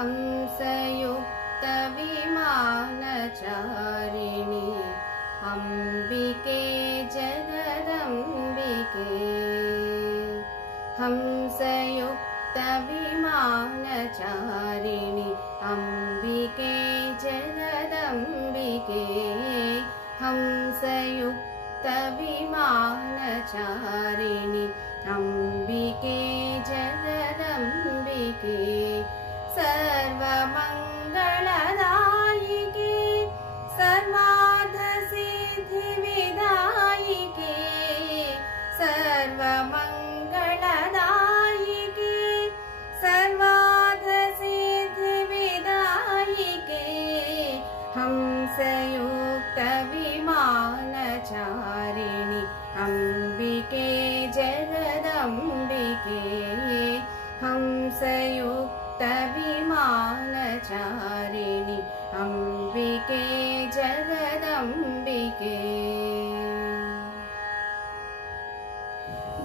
हंसयुक्तविमानचारिणि अम्बिके जगदम्बिके। हंसयुक्तविमानचारिणि अम्बिके जगदम्बिके। हंसयुक्तविमानचारिणि अम्बिके जगदम्बिके। सर्वमङ्गलदायिके सर्वार्थसिद्धिविदायिके। सर्वमङ्गलदायिके सर्वार्थसिद्धिविदायिके। हंसयुक्तविमानचारिणि अम्बिके जगदम्बिके। हंसयुक्तविमानचारिणि अम्बिके जगदम्बिके।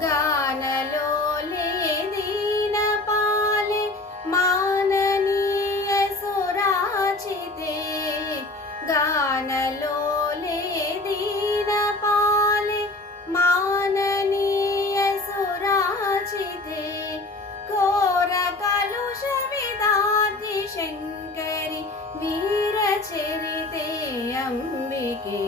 गानलोले दीनपाले माननीय सुराचिते। गानलोले दीनपाले माननीय सुराचिते। घोरकलुषविदार्ति शङ्करि वीरचरिते अम्बिके।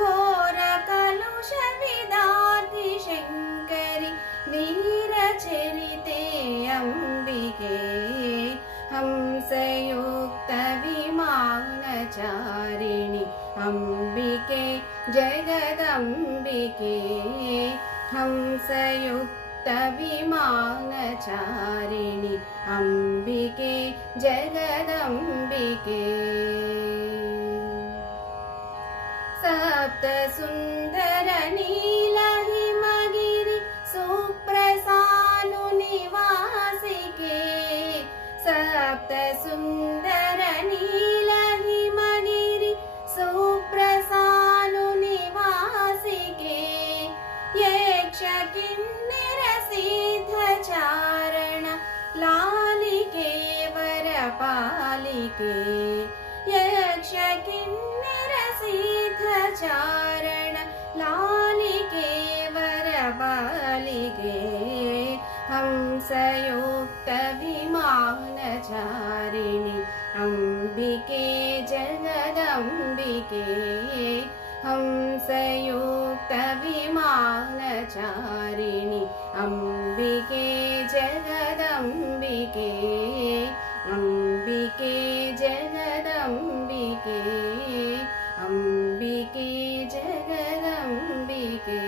घोरकलुषविदार्ति शङ्करि वीरचरिते अम्बिके। हंसयुक्तविमानचारिणि अम्बिके जगदम्बिके। हंसयुक्तविमानचारिणि अम्बिके जगदम्बिके। सप्तसुन्दरनीलहिमगिरि सुप्रसानुनिवासिके। सप्तसुन्दरनीलहिमगिरि सुप्रसानुनिवासिके। यक्षकिन्नरसिद्धचारण लालिके वरपालिके। यक्षकिन्नरसिद्धचारण लालिके वरपालिके। हंसयुक्तविमानचारिणि अम्बिके जगदम्बिके। हंसयुक्तविमानचारिणि अम्बिके जगदम्बिके। अम्बिके जगदम्बिके। अम्बिके जगदम्बिके।